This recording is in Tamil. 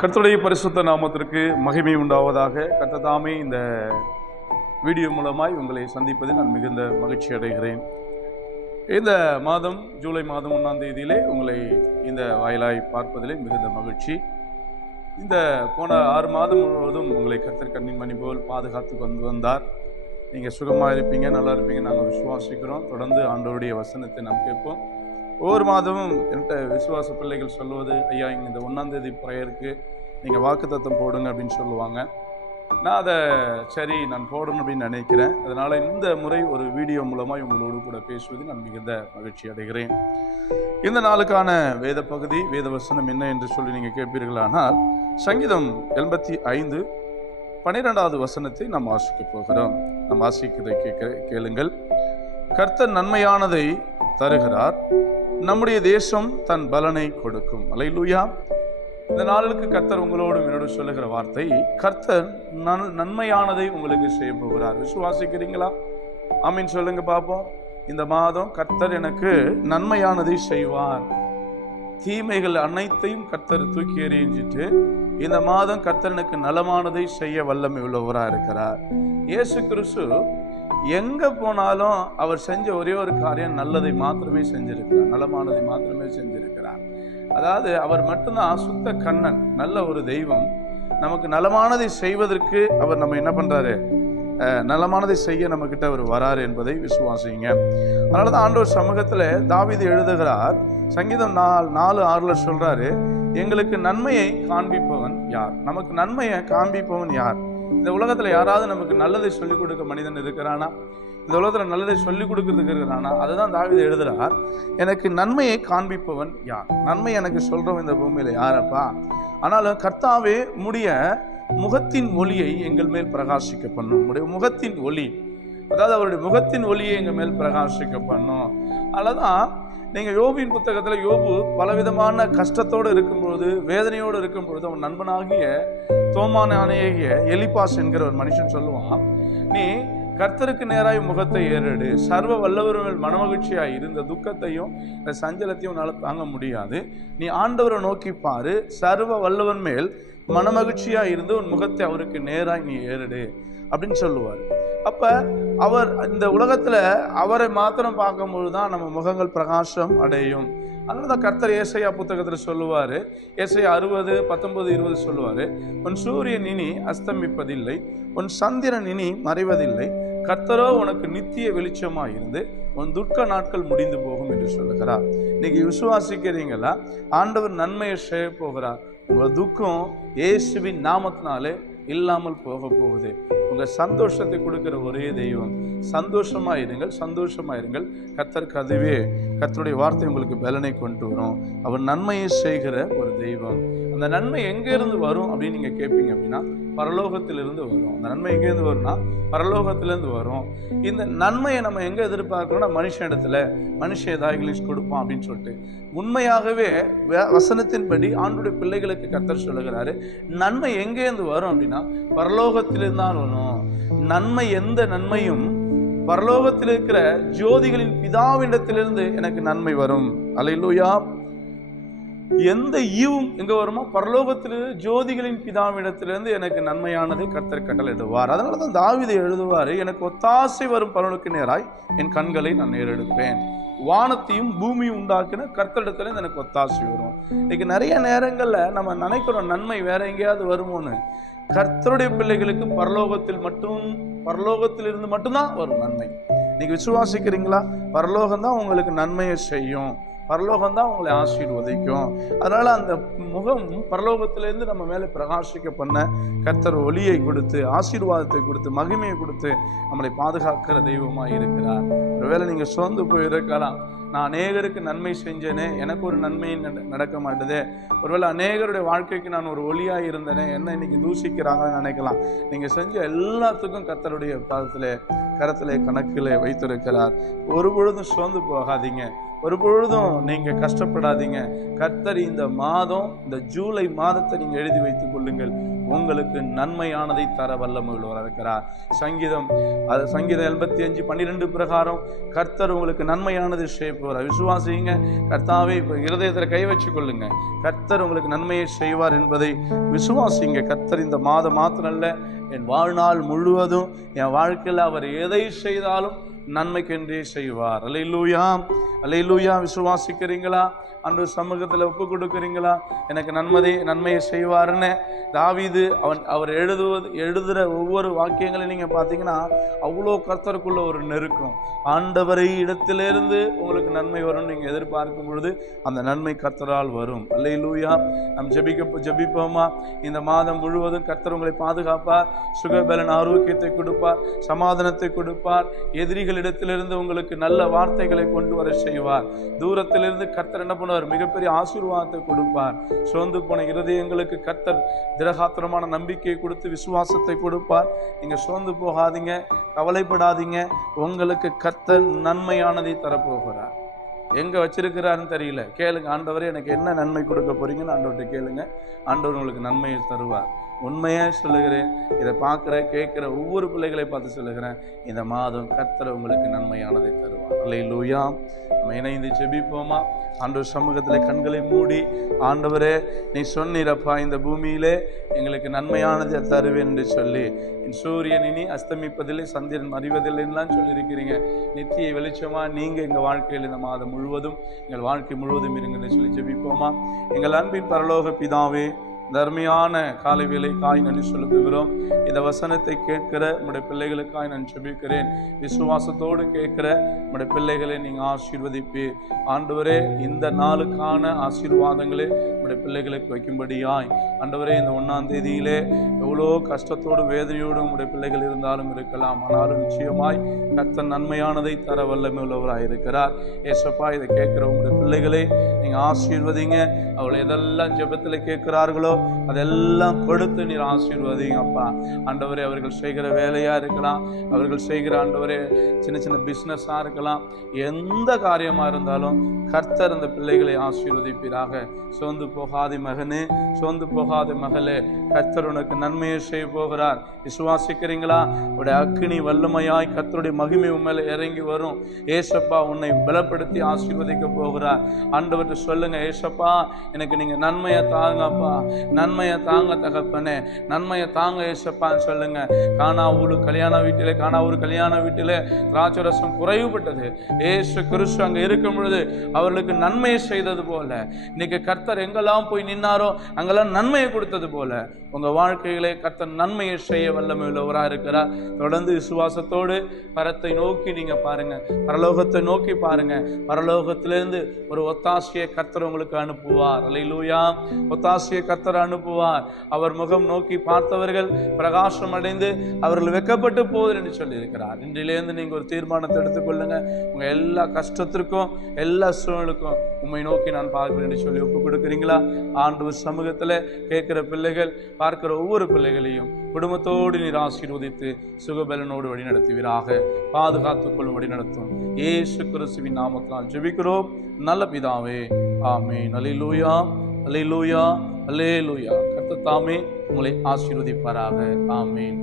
கர்த்தருடைய பரிசுத்த நாமத்திற்கு மகிமை உண்டாவதாக. கர்த்தர் தாமே இந்த வீடியோ மூலமாய் உங்களை சந்திப்பதில் நான் மிகுந்த மகிழ்ச்சி அடைகிறேன். இந்த மாதம் ஜூலை மாதம் 1ஆம் தேதியிலே உங்களை இந்த வாயிலாய் பார்ப்பதிலே மிகுந்த மகிழ்ச்சி. இந்த போன 6 மாதம் முழுவதும் உங்களை கர்த்தர் கண்ணின் மணி போல் பாதுகாத்து கொண்டு வந்தார். நீங்கள் சுகமாக இருப்பீங்க, நல்லா இருப்பீங்க நாங்கள் விசுவாசிக்கிறோம். தொடர்ந்து ஆண்டவருடைய வசனத்தை நாம் கேட்போம். ஒவ்வொரு மாதமும் என்கிட்ட விசுவாச பிள்ளைகள் சொல்லுவது, ஐயா இங்கே இந்த 1ஆம் தேதி ப்ரேயருக்கு நீங்கள் வாக்குத்தத்தம் போடுங்க அப்படின்னு சொல்லுவாங்க. நான் அதை சரி நான் போடணும் அப்படின்னு நினைக்கிறேன். அதனால் இந்த முறை ஒரு வீடியோ மூலமாக உங்களோடு கூட பேசுவது நான் மிகுந்த மகிழ்ச்சி அடைகிறேன். இந்த நாளுக்கான வேத பகுதி, வேத வசனம் என்ன என்று சொல்லி நீங்கள் கேட்பீர்களானால், சங்கீதம் 85 12வது வசனத்தை நாம் வாசிக்க போகிறோம். நாம் வாசிக்கிறதை கேளுங்கள். கர்த்தர் நன்மையானதை தருகிறார், நம்முடைய தேசம் தன் பலனை கொடுக்கும். அல்லேலூயா. இந்த நாளுக்கு கர்த்தர் உங்களோடு என்னோடு சொல்லுகிற வார்த்தை, கர்த்தர் நன்மையானதை உங்களுக்கு செய்ய போகிறார். விசுவாசிக்கிறீங்களா? ஆமீன் சொல்லுங்க பார்ப்போம். இந்த மாதம் கர்த்தர் எனக்கு நன்மையானதை செய்வார். தீமைகள் அனைத்தையும் கர்த்தர் தூக்கி எறிஞ்சிட்டு இந்த மாதம் கர்த்தர் எனக்கு நலமானதை செய்ய வல்லமை உள்ளவராக இருக்கிறார். இயேசு கிறிஸ்து எங்க போனாலும் அவர் செஞ்ச ஒரே ஒரு காரியம் நல்லதை மாத்திரமே செஞ்சிருக்கிறார், நலமானதை மாத்திரமே செஞ்சிருக்கிறார். அதாவது அவர் மட்டும்தான் சுத்த கண்ணன், நல்ல ஒரு தெய்வம். நமக்கு நலமானதை செய்வதற்கு அவர் நம்ம என்ன பண்றாரு, நலமானதை செய்ய நம்ம கிட்ட அவர் வராரு என்பதை விசுவாசிங்க. அதனாலதான் ஆண்டவர் சமூகத்துல தாவீது எழுதுகிறார், சங்கீதம் 4:6 சொல்றாரு, எங்களுக்கு நன்மையை காண்பிப்பவன் யார்? நமக்கு நன்மையை காண்பிப்பவன் யார்? இந்த உலகத்துல யாராவது நமக்கு நல்லதை சொல்லிக் கொடுக்க மனிதன் இருக்கிறானா? இந்த உலகத்துல நல்லதை சொல்லிக் கொடுக்கறதுக்கு இருக்கிறானா? அதுதான் தாவீது எழுதுறார், எனக்கு நன்மையை காண்பிப்பவன் யார்? நன்மை எனக்கு சொல்றவன் இந்த பூமியில யாரப்பா? ஆனாலும் கர்த்தாவே உம்முடைய முகத்தின் ஒளியை எங்கள் மேல் பிரகாசிக்க பண்ணும். உம்முடைய முகத்தின் ஒளி, அதாவது அவருடைய முகத்தின் ஒளியை எங்கள் மேல் பிரகாசிக்க பண்ணும். அதனாலதான் நீங்க யோபின் புத்தகத்துல யோபு பலவிதமான கஷ்டத்தோடு இருக்கும்பொழுது, வேதனையோடு இருக்கும் பொழுது, அவன் நண்பனாகிய தோமானாகிய எலிபாஸ் என்கிற ஒரு மனுஷன் சொல்லுவான், நீ கர்த்தருக்கு நேராய் முகத்தை ஏறெடு, சர்வ வல்லவர் மேல் மனமகிழ்ச்சியாய் இருந்த துக்கத்தையும் இந்த சஞ்சலத்தையும் உன்னால தாங்க முடியாது. நீ ஆண்டவரை நோக்கி பாரு, சர்வ வல்லவன் மேல் மனமகிழ்ச்சியாய் இருந்து உன் முகத்தை அவருக்கு நேராய் நீ ஏறெடு அப்படின்னு சொல்லுவார். அப்ப அவர் இந்த உலகத்துல அவரை மாத்திரம் பார்க்கும்போது தான் நம்ம முகங்கள் பிரகாசம் அடையும். அதனாலதான் கர்த்தர் ஏசாயா புத்தகத்துல சொல்லுவாரு, ஏசாயா 60:19-20 சொல்லுவாரு, உன் சூரியன் இனி அஸ்தமிப்பதில்லை, உன் சந்திரன் இனி மறைவதில்லை, கர்த்தரோ உனக்கு நித்திய வெளிச்சமாய் இருந்து உன் துக்க நாட்கள் முடிந்து போகும் என்று சொல்லுகிறார். இன்னைக்கு விசுவாசிக்கிறீங்களா? ஆண்டவர் நன்மையை செய்ய போகிறார். உங்க துக்கம் இயேசுவின் நாமத்தினாலே இல்லாமல் போக போகுது. உங்க சந்தோஷத்தை கொடுக்கிற ஒரே தெய்வம். சந்தோஷமா இருங்கள், சந்தோஷமா இருங்கள். கர்த்தருக்கு அதுவே, கர்த்தருடைய வார்த்தை உங்களுக்கு பலனை கொண்டு வரும். அவர் நன்மையை செய்கிற ஒரு தெய்வம். அந்த நன்மை எங்க இருந்து வரும் அப்படின்னு நீங்க கேட்பீங்க அப்படின்னா, பரலோகத்திலிருந்து வரும். அந்த நன்மை எங்க இருந்து வரும்னா பரலோகத்திலிருந்து வரும். இந்த நன்மையை நம்ம எங்க எதிர்பார்க்கிறோம்னா, மனுஷ இடத்துல, மனுஷ ஏதாவது கொடுப்பான் அப்படின்னு சொல்லிட்டு. உண்மையாகவே வசனத்தின்படி ஆண்டுடைய பிள்ளைகளுக்கு கர்த்தர் சொல்லுகிறாரு, நன்மை எங்கேருந்து வரும் அப்படின்னா பரலோகத்திலிருந்து தான் வரும். நன்மை, எந்த நன்மையும் பரலோகத்தில் இருக்கிற ஜோதிகளின் பிதாவிடத்திலிருந்து எனக்கு நன்மை வரும். அல்லேலூயா. எந்த ஈவும் எங்க வருமோ பரலோகத்தில் ஜோதிகளின் பிதாவிடத்திலிருந்து எனக்கு நன்மையானதை கர்த்தர் கட்டளையிடுவார். அதனாலதான் தாவீது எழுதுவாரு, எனக்கு ஒத்தாசை வரும் பலனுக்கு நேராய் என் கண்களை நான் நேரெடுப்பேன். வானத்தையும் பூமியும் உண்டாக்கின கர்த்தரிடத்துல எனக்கு ஒத்தாசை வரும். இன்னைக்கு நிறைய நேரங்கள்ல நம்ம நினைக்கிறோம் நன்மை வேற எங்கேயாவது வருமோன்னு. கர்த்தருடைய பிள்ளைகளுக்கு பரலோகத்திலிருந்து மட்டும்தான் வரும் நன்மை. நீங்க விசுவாசிக்கிறீங்களா? பரலோகம் தான் உங்களுக்கு நன்மையை செய்யும், பரலோகம் தான் உங்களை ஆசீர்வதிக்கும். அதனால அந்த முகம் பரலோகத்திலிருந்து நம்ம மேலே பிரகாசிக்க பண்ண கர்த்தர் ஒளியை கொடுத்து, ஆசீர்வாதத்தை கொடுத்து, மகிமையை கொடுத்து நம்மளை பாதுகாக்கிற தெய்வமாக இருக்கிறார். ஒருவேளை நீங்க சோர்ந்து போய் இருக்கலாம், நான் அநேகருக்கு நன்மை செஞ்சேனே, எனக்கு ஒரு நன்மை நடக்க மாட்டுதே, ஒருவேளை அநேகருடைய வாழ்க்கைக்கு நான் ஒரு ஒளியாக இருந்தேனே, என்ன இன்னைக்கு தூசிக்கிறாங்கன்னு நினைக்கலாம். நீங்க செஞ்ச எல்லாத்துக்கும் கர்த்தருடைய கரத்திலே கணக்கிலே வைத்திருக்கிறார். ஒரு பொழுதும் சோர்ந்து போகாதீங்க. ஒரு பொழுதும் நீங்க கஷ்டப்படாதீங்க. கர்த்தர் இந்த மாதம், இந்த ஜூலை மாதத்தை நீங்க எழுதி வைத்துக் கொள்ளுங்கள். உங்களுக்கு நன்மையானதை தர வல்லமை உள்ளவராக இருக்கிறார். சங்கீதம் 85:12 பிரகாரம் கர்த்தர் உங்களுக்கு நன்மையானது செய்ய போறார். விசுவாசிங்க. கர்த்தாவே இப்ப இருதயத்துல கை வச்சு கொள்ளுங்க. கர்த்தர் உங்களுக்கு நன்மையை செய்வார் என்பதை விசுவாசிங்க. கர்த்தர் இந்த மாதம் மாத்திரம் அல்ல, என் வாழ்நாள் முழுவதும் என் வாழ்க்கையில் அவர் எதை செய்தாலும் நன்மைக்கென்றே செய்வார். அல்லேலூயா, அல்லேலூயா. விசுவாசிக்கிறீங்களா? அன்று சமூகத்தில் ஒப்பு கொடுக்குறீங்களா? எனக்கு நன்மையை செய்வாருன்னு தாவீது அவர் எழுதுகிற ஒவ்வொரு வாக்கியங்களையும் நீங்கள் பார்த்தீங்கன்னா அவ்வளோ கர்த்தருக்குள்ள ஒரு நெருக்கம். ஆண்டவரை இடத்திலிருந்து உங்களுக்கு நன்மை வரும்னு நீங்கள் எதிர்பார்க்கும் பொழுது அந்த நன்மை கர்த்தரால் வரும். அல்லேலூயா. நம் ஜெபிப்போமா? இந்த மாதம் முழுவதும் கர்த்தர் உங்களை பாதுகாப்பார், சுகபலன் ஆரோக்கியத்தை கொடுப்பார், சமாதானத்தை கொடுப்பார். எதிரிகளிடத்திலிருந்து உங்களுக்கு நல்ல வார்த்தைகளை கொண்டு வர செய்வார். தூரத்திலிருந்து கர்த்தர் என்ன பண்ணுவார்? மிகப்பெரிய ஆசீர்வாதத்தை கொடுப்பார். சோர்ந்து போன இருதயங்களுக்கு கர்த்தர் திடகாத்திரமான நம்பிக்கையை கொடுத்து விசுவாசத்தை கொடுப்பார். நீங்க சோர்ந்து போகாதீங்க, கவலைப்படாதீங்க. உங்களுக்கு கர்த்தர் நன்மையானதை தரப்போகிறார். எங்க வச்சிருக்கிறாருன்னு தெரியல, கேளுங்க. ஆண்டவரே எனக்கு என்ன நன்மை கொடுக்க போறீங்கன்னு ஆண்டவர்கிட்ட கேளுங்க. ஆண்டவர் உங்களுக்கு நன்மையை தருவார். உண்மையாக சொல்லுகிறேன். இதை பார்க்குற கேட்குற ஒவ்வொரு பிள்ளைகளை பார்த்து சொல்லுகிறேன், இந்த மாதம் கர்த்தர் உங்களுக்கு நன்மையானதை தருவார். அல்லேலூயா. நம்ம இணைந்து ஜெபிப்போமா? ஆண்டவர் சமூகத்தில் கண்களை மூடி, ஆண்டவரே நீ சொன்னீரப்பா இந்த பூமியிலே எங்களுக்கு நன்மையானதை தருவேன் என்று சொல்லி, சூரியன் இனி அஸ்தமிப்பதில்லை, சந்திரன் மறைவதில்லைன்னுலாம் சொல்லியிருக்கிறீங்க. நித்திய வெளிச்சமா நீங்க எங்கள் வாழ்க்கையில் இந்த மாதம் முழுவதும், எங்கள் வாழ்க்கை முழுவதும் இருங்கன்னு சொல்லி ஜெபிப்போமா? எங்கள் அன்பின் பரலோக பிதாவே, தர்மையான காலை வேளைக்காய் நன்றி செலுத்துகிறோம். இந்த வசனத்தை கேட்கிற உங்களுடைய பிள்ளைகளுக்காய் நான் ஜெபிக்கிறேன். விசுவாசத்தோடு கேட்கிற உங்களுடைய பிள்ளைகளை நீங்க ஆசீர்வதிப்பீர். ஆண்டவரே இந்த நாளுக்கான ஆசீர்வாதங்களே உங்களுடைய பிள்ளைகளுக்கு வைக்கும்படியாய் ஆண்டவரே இந்த 1ஆம் தேதியிலே எவ்வளோ கஷ்டத்தோடு வேதனையோடு உங்களுடைய பிள்ளைகள் இருந்தாலும் இருக்கலாம். ஆனாலும் நிச்சயமாய் கர்த்தர் நன்மையானதை தர வல்லமை உள்ளவராக இருக்கிறார். ஏசப்பா இதை கேட்கிற உங்களுடைய பிள்ளைகளை நீங்க ஆசீர்வதிங்க. அவளை எதெல்லாம் ஜெபத்தில் கேட்கிறார்களோ அதெல்லாம் கொடுத்து நீர் ஆசீர்வதிங்கப்பா. ஆண்டவரே அவர்கள் செய்கிற வேலையா இருக்கலாம், அவர்கள் செய்கிற ஆண்டவரே சின்ன சின்ன பிஸ்னஸாக இருக்கலாம், எந்த காரியமாக இருந்தாலும் கர்த்தர் அந்த பிள்ளைகளை ஆசீர்வதிப்பீராக. சோர்ந்து போகாத மகனே, சோர்ந்து போகாத மகளே, கர்த்தர் உனக்கு நன்மையை செய்ய போகிறார். விசுவாசிக்கிறீங்களா? உடைய அக்கினி வல்லமையாய் கர்த்தருடைய மகிமை உண்மையில இறங்கி வரும். ஏசப்பா உன்னை பலப்படுத்தி ஆசீர்வதிக்க போகிறார். ஆண்டவர்கிட்ட சொல்லுங்க, ஏசப்பா எனக்கு நீங்க நன்மையை தாங்கப்பா, நன்மையை தாங்க தகப்பனே, நன்மையை தாங்க ஏசப்பான்னு சொல்லுங்க. கானாவூர் கல்யாண வீட்டிலே திராட்சரசம் குறைவுபட்டது. ஏசு கிறிஸ்து அங்க இருக்கும் பொழுது அவர்களுக்கு நன்மையை செய்தது போல, இன்னைக்கு கர்த்தர் எங்கெல்லாம் போய் நின்னாரோ அங்கெல்லாம் நன்மையை கொடுத்தது போல உங்க வாழ்க்கையிலே கர்த்தர் நன்மையை செய்ய வல்லமை உள்ளவராக இருக்கிறார். தொடர்ந்து விசுவாசத்தோடு பரத்தை நோக்கி நீங்க பாருங்க, பரலோகத்தை நோக்கி பாருங்க. பரலோகத்திலிருந்து ஒரு ஒத்தாசையை கர்த்தர் உங்களுக்கு அனுப்புவார். அல்லேலூயா. ஒத்தாசையை கர்த்தர் அனுப்புவார். அவர் முகம் நோக்கி பார்த்தவர்கள் பிரகாசம் அடைந்து அவர்கள் வெட்கப்பட்டு போவதில்லை என்று சொல்லி இருக்கிறார். இன்றிலிருந்து நீங்க ஒரு தீர்மானத்தை எடுத்துக்கொள்ளுங்க. உங்க எல்லா கஷ்டத்திற்கும் எல்லா சூழலுக்கும் உண்மை நோக்கி நான் பார்க்கிறேன் என்று சொல்லி ஒப்பு கொடுக்குறீங்களா? ஆண்டவர் சமூகத்தில் கேட்கிற பிள்ளைகள், பார்க்கிற ஒவ்வொரு பிள்ளைகளையும் குடும்பத்தோடு நீர் ஆசீர்வதித்து சுகபலனோடு வழி நடத்துவீராக. பாதுகாத்துக்கொள்ளும் வழி நடத்தும் இயேசு கிறிஸ்துவின் நாமத்தினால் ஜெபிக்கிறோம் நல்ல பிதாவே, ஆமென். அல்லேலூயா, அல்லேலூயா, அல்லேலூயா. கர்த்தர் தாமே உங்களை ஆசீர்வதிப்பாராக. ஆமென்.